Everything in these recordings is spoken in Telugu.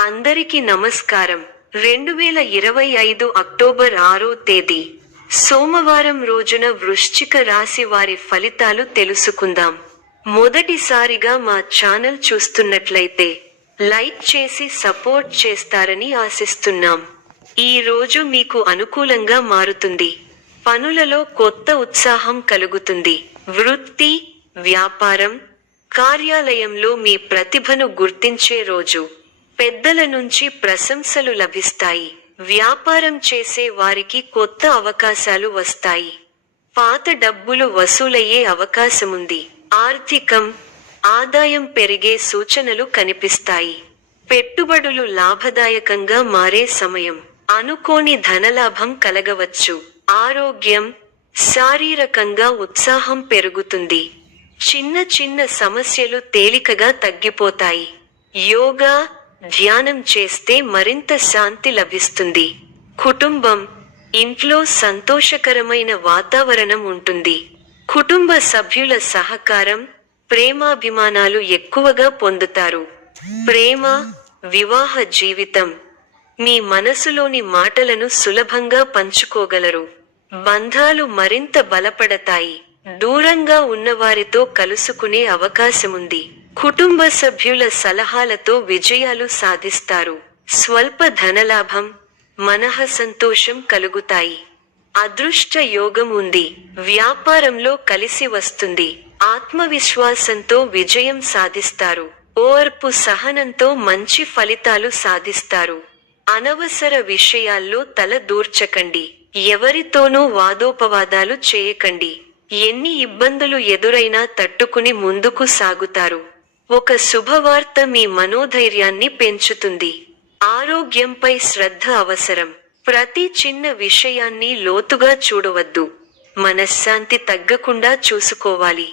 అందరికీ నమస్కారం. 2025 అక్టోబర్ 6వ తేదీ సోమవారం రోజున వృశ్చిక రాశి వారి ఫలితాలు తెలుసుకుందాం. మొదటిసారిగా మా ఛానల్ చూస్తున్నట్లయితే లైక్ చేసి సపోర్ట్ చేస్తారని ఆశిస్తున్నాం. ఈ రోజు మీకు అనుకూలంగా మారుతుంది. పనులలో కొత్త ఉత్సాహం కలుగుతుంది. వృత్తి, వ్యాపారం, కార్యాలయంలో మీ ప్రతిభను గుర్తించే రోజు. పెద్దల నుంచి ప్రశంసలు లభిస్తాయి. వ్యాపారం చేసే వారికి కొత్త అవకాశాలు వస్తాయి. పాత డబ్బులు వసూలయ్యే అవకాశముంది. ఆర్థికం, ఆదాయం పెరిగే సూచనలు కనిపిస్తాయి. పెట్టుబడులు లాభదాయకంగా మారే సమయం. అనుకోని ధనలాభం కలగవచ్చు. ఆరోగ్యం, శారీరకంగా ఉత్సాహం పెరుగుతుంది. చిన్న చిన్న సమస్యలు తేలికగా తగ్గిపోతాయి. యోగా, ధ్యానం చేస్తే మరింత శాంతి లభిస్తుంది. కుటుంబం, ఇంట్లో సంతోషకరమైన వాతావరణం ఉంటుంది. కుటుంబ సభ్యుల సహకారం, ప్రేమాభిమానాలు ఎక్కువగా పొందుతారు. ప్రేమ, వివాహ జీవితం. మీ మనసులోని మాటలను సులభంగా పంచుకోగలరు. బంధాలు మరింత బలపడతాయి. దూరంగా ఉన్నవారితో కలుసుకునే అవకాశముంది. కుటుంబ సభ్యుల సలహాలతో విజయాలు సాధిస్తారు. స్వల్ప ధనలాభం, మనః సంతోషం కలుగుతాయి. అదృష్ట యోగం ఉంది. వ్యాపారంలో కలిసి వస్తుంది. ఆత్మవిశ్వాసంతో విజయం సాధిస్తారు. ఓర్పు సహనంతో మంచి ఫలితాలు సాధిస్తారు. అనవసర విషయాల్లో తల దూర్చకండి. ఎవరితోనూ వాదోపవాదాలు చేయకండి. ఎన్ని ఇబ్బందులు ఎదురైనా తట్టుకుని ముందుకు సాగుతారు. ఒక శుభవార్త మీ మనోధైర్యాన్ని పెంచుతుంది. ఆరోగ్యంపై శ్రద్ధ అవసరం. ప్రతి చిన్న విషయాన్ని లోతుగా చూడవద్దు. మనశ్శాంతి తగ్గకుండా చూసుకోవాలి.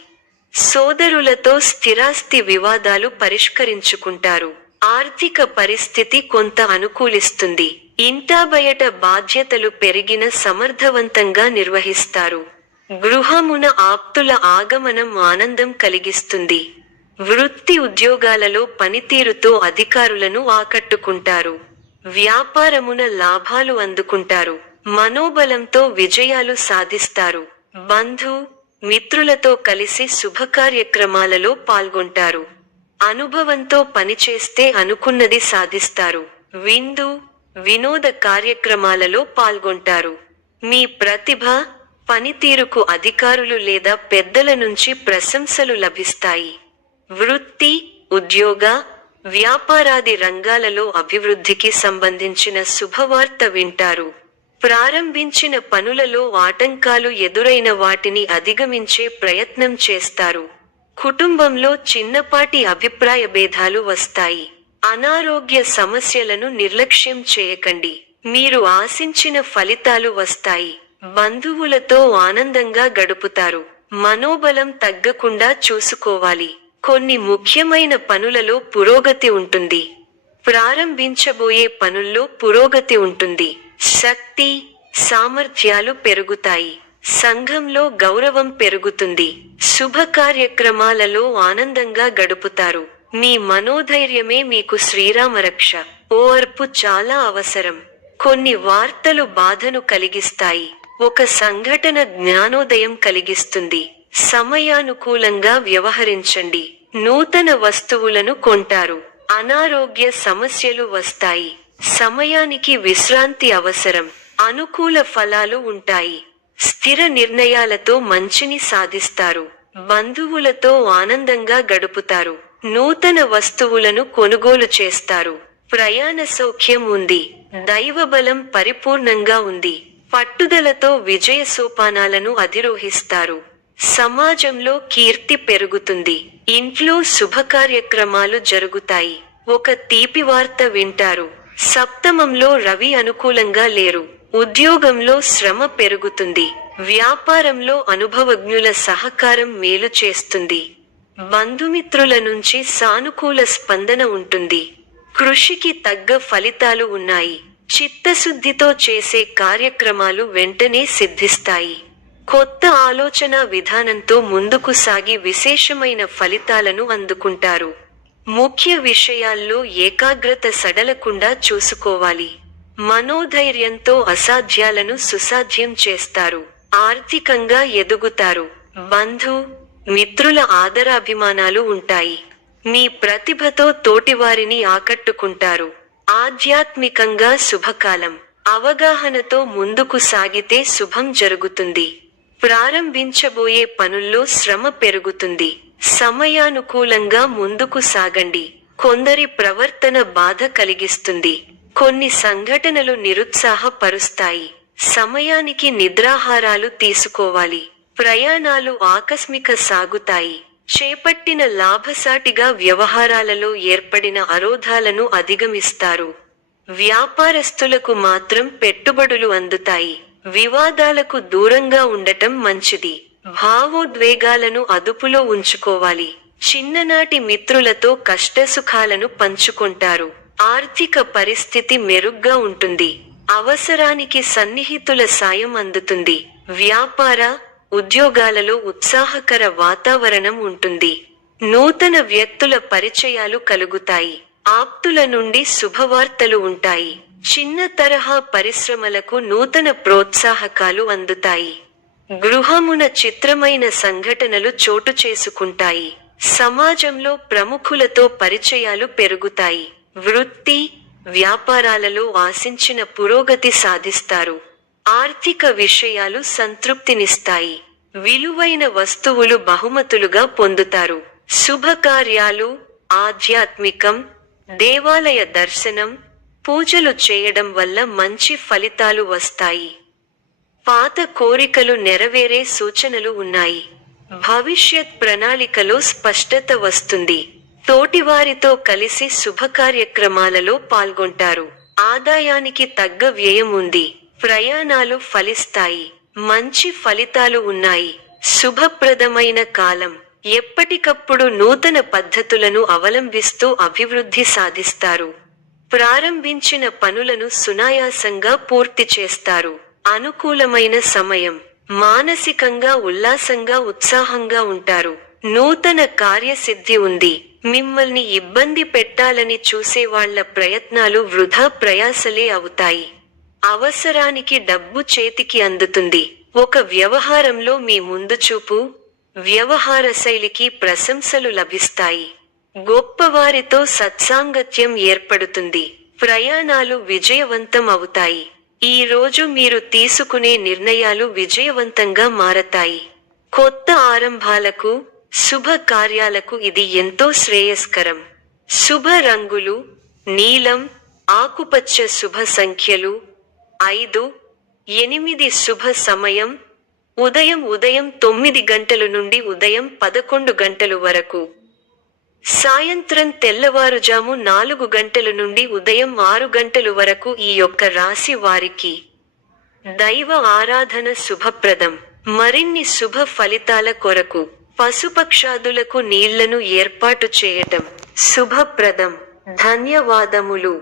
సోదరులతో స్థిరాస్తి వివాదాలు పరిష్కరించుకుంటారు. ఆర్థిక పరిస్థితి కొంత అనుకూలిస్తుంది. ఇంటా బయట బాధ్యతలు పెరిగిన సమర్థవంతంగా నిర్వహిస్తారు. గృహమున ఆప్తుల ఆగమనం ఆనందం కలిగిస్తుంది. వృత్తి ఉద్యోగాలలో పనితీరుతో అధికారులను ఆకట్టుకుంటారు. వ్యాపారమున లాభాలు అందుకుంటారు. మనోబలంతో విజయాలు సాధిస్తారు. బంధు, మిత్రులతో కలిసి శుభకార్యక్రమాలలో పాల్గొంటారు. అనుభవంతో పనిచేస్తే అనుకున్నది సాధిస్తారు. విందు, వినోద కార్యక్రమాలలో పాల్గొంటారు. మీ ప్రతిభ, పనితీరుకు అధికారులు లేదా పెద్దల నుంచి ప్రశంసలు లభిస్తాయి. వృత్తి, ఉద్యోగ, వ్యాపారాది రంగాలలో అభివృద్ధికి సంబంధించిన శుభవార్త వింటారు. ప్రారంభించిన పనులలో ఆటంకాలు ఎదురైన వాటిని అధిగమించే ప్రయత్నం చేస్తారు. కుటుంబంలో చిన్నపాటి అభిప్రాయ భేదాలు వస్తాయి. అనారోగ్య సమస్యలను నిర్లక్ష్యం చేయకండి. మీరు ఆశించిన ఫలితాలు వస్తాయి. బంధువులతో ఆనందంగా గడుపుతారు. మనోబలం తగ్గకుండా చూసుకోవాలి. కొన్ని ముఖ్యమైన పనులలో పురోగతి ఉంటుంది. ప్రారంభించబోయే పనుల్లో పురోగతి ఉంటుంది. శక్తి, సామర్థ్యాలు పెరుగుతాయి. సంఘంలో గౌరవం పెరుగుతుంది. శుభ కార్యక్రమాలలో ఆనందంగా గడుపుతారు. మీ మనోధైర్యమే మీకు శ్రీరామరక్ష. ఓర్పు చాలా అవసరం. కొన్ని వార్తలు బాధను కలిగిస్తాయి. ఒక సంఘటన జ్ఞానోదయం కలిగిస్తుంది. సమయానుకూలంగా వ్యవహరించండి. నూతన వస్తువులను కొంటారు. అనారోగ్య సమస్యలు వస్తాయి. సమయానికి విశ్రాంతి అవసరం. అనుకూల ఫలాలు ఉంటాయి. స్థిర నిర్ణయాలతో మంచిని సాధిస్తారు. బంధువులతో ఆనందంగా గడుపుతారు. నూతన వస్తువులను కొనుగోలు చేస్తారు. ప్రయాణ సౌఖ్యం ఉంది. దైవబలం పరిపూర్ణంగా ఉంది. పట్టుదలతో విజయ సోపానాలను అధిరోహిస్తారు. సమాజంలో కీర్తి పెరుగుతుంది. ఇంట్లో శుభకార్యక్రమాలు జరుగుతాయి. ఒక తీపి వార్త వింటారు. సప్తమంలో రవి అనుకూలంగా లేరు. ఉద్యోగంలో శ్రమ పెరుగుతుంది. వ్యాపారంలో అనుభవజ్ఞుల సహకారం మేలు చేస్తుంది. బంధుమిత్రుల నుంచి సానుకూల స్పందన ఉంటుంది. కృషికి తగ్గ ఫలితాలు ఉన్నాయి. చిత్తశుద్ధితో చేసే కార్యక్రమాలు వెంటనే సిద్ధిస్తాయి. కొత్త ఆలోచన విధానంతో ముందుకు సాగి విశేషమైన ఫలితాలను అందుకుంటారు. ముఖ్య విషయాల్లో ఏకాగ్రత సడలకుండా చూసుకోవాలి. మనోధైర్యంతో అసాధ్యాలను సుసాధ్యం చేస్తారు. ఆర్థికంగా ఎదుగుతారు. బంధు, మిత్రుల ఆదరాభిమానాలు ఉంటాయి. మీ ప్రతిభతో తోటివారిని ఆకట్టుకుంటారు. ఆధ్యాత్మికంగా శుభకాలం. అవగాహనతో ముందుకు సాగితే శుభం జరుగుతుంది. ప్రారంభించబోయే పనుల్లో శ్రమ పెరుగుతుంది. సమయానుకూలంగా ముందుకు సాగండి. కొందరి ప్రవర్తన బాధ కలిగిస్తుంది. కొన్ని సంఘటనలు నిరుత్సాహపరుస్తాయి. సమయానికి నిద్రాహారాలు తీసుకోవాలి. ప్రయాణాలు ఆకస్మిక సాగుతాయి. చేపట్టిన లాభసాటిగా వ్యవహారాలలో ఏర్పడిన అవరోధాలను అధిగమిస్తారు. వ్యాపారస్తులకు మాత్రం పెట్టుబడులు అందుతాయి. వివాదాలకు దూరంగా ఉండటం మంచిది. భావోద్వేగాలను అదుపులో ఉంచుకోవాలి. చిన్ననాటి మిత్రులతో కష్టసుఖాలను పంచుకుంటారు. ఆర్థిక పరిస్థితి మెరుగ్గా ఉంటుంది. అవసరానికి సన్నిహితుల సాయం అందుతుంది. వ్యాపార, ఉద్యోగాలలో ఉత్సాహకర వాతావరణం ఉంటుంది. నూతన వ్యక్తుల పరిచయాలు కలుగుతాయి. ఆప్తుల నుండి శుభవార్తలు ఉంటాయి. చిన్న తరహా పరిశ్రమలకు నూతన ప్రోత్సాహకాలు అందుతాయి. గృహమున చిత్రమైన సంఘటనలు చోటు చేసుకుంటాయి. సమాజంలో ప్రముఖులతో పరిచయాలు పెరుగుతాయి. వృత్తి, వ్యాపారాలలో ఆశించిన పురోగతి సాధిస్తారు. ఆర్థిక విషయాలు సంతృప్తినిస్తాయి. విలువైన వస్తువులు బహుమతులుగా పొందుతారు. శుభకార్యాలు, ఆధ్యాత్మికం, దేవాలయ దర్శనం, పూజలు చేయడం వల్ల మంచి ఫలితాలు వస్తాయి. పాత కోరికలు నెరవేరే సూచనలు ఉన్నాయి. భవిష్యత్ ప్రణాళికలో స్పష్టత వస్తుంది. తోటివారితో కలిసి శుభకార్యక్రమాలలో పాల్గొంటారు. ఆదాయానికి తగ్గ వ్యయం ఉంది. ప్రయాణాలు ఫలిస్తాయి. మంచి ఫలితాలు ఉన్నాయి. శుభప్రదమైన కాలం. ఎప్పటికప్పుడు నూతన పద్ధతులను అవలంబిస్తూ అభివృద్ధి సాధిస్తారు. ప్రారంభించిన పనులను సునాయాసంగా పూర్తి చేస్తారు. అనుకూలమైన సమయం. మానసికంగా ఉల్లాసంగా ఉత్సాహంగా ఉంటారు. నూతన కార్యసిద్ధి ఉంది. మిమ్మల్ని ఇబ్బంది పెట్టాలని చూసేవాళ్ల ప్రయత్నాలు వృధా ప్రయాసలే అవుతాయి. అవసరానికి డబ్బు చేతికి అందుతుంది. ఒక వ్యవహారంలో మీ ముందుచూపు, వ్యవహార శైలికి ప్రశంసలు లభిస్తాయి. గొప్పవారితో సత్సాంగత్యం ఏర్పడుతుంది. ప్రయాణాలు విజయవంతం అవుతాయి. ఈ రోజు మీరు తీసుకునే నిర్ణయాలు విజయవంతంగా మారతాయి. కొత్త ఆరంభాలకు, శుభ కార్యాలకు ఇది ఎంతో శ్రేయస్కరం. శుభ రంగులు: నీలం, ఆకుపచ్చ. శుభ సంఖ్యలు: 5, 8. శుభ సమయం: ఉదయం 9 గంటల నుండి ఉదయం 11 గంటల వరకు. సాయంత్రం తెల్లవారుజాము 4 గంటల నుండి ఉదయం 6 గంటల వరకు. ఈ యొక్క రాశి వారికి దైవ ఆరాధన శుభప్రదం. మరిన్ని శుభ ఫలితాల కొరకు పశుపక్షాదులకు నీళ్లను ఏర్పాటు చేయటం శుభప్రదం. ధన్యవాదములు.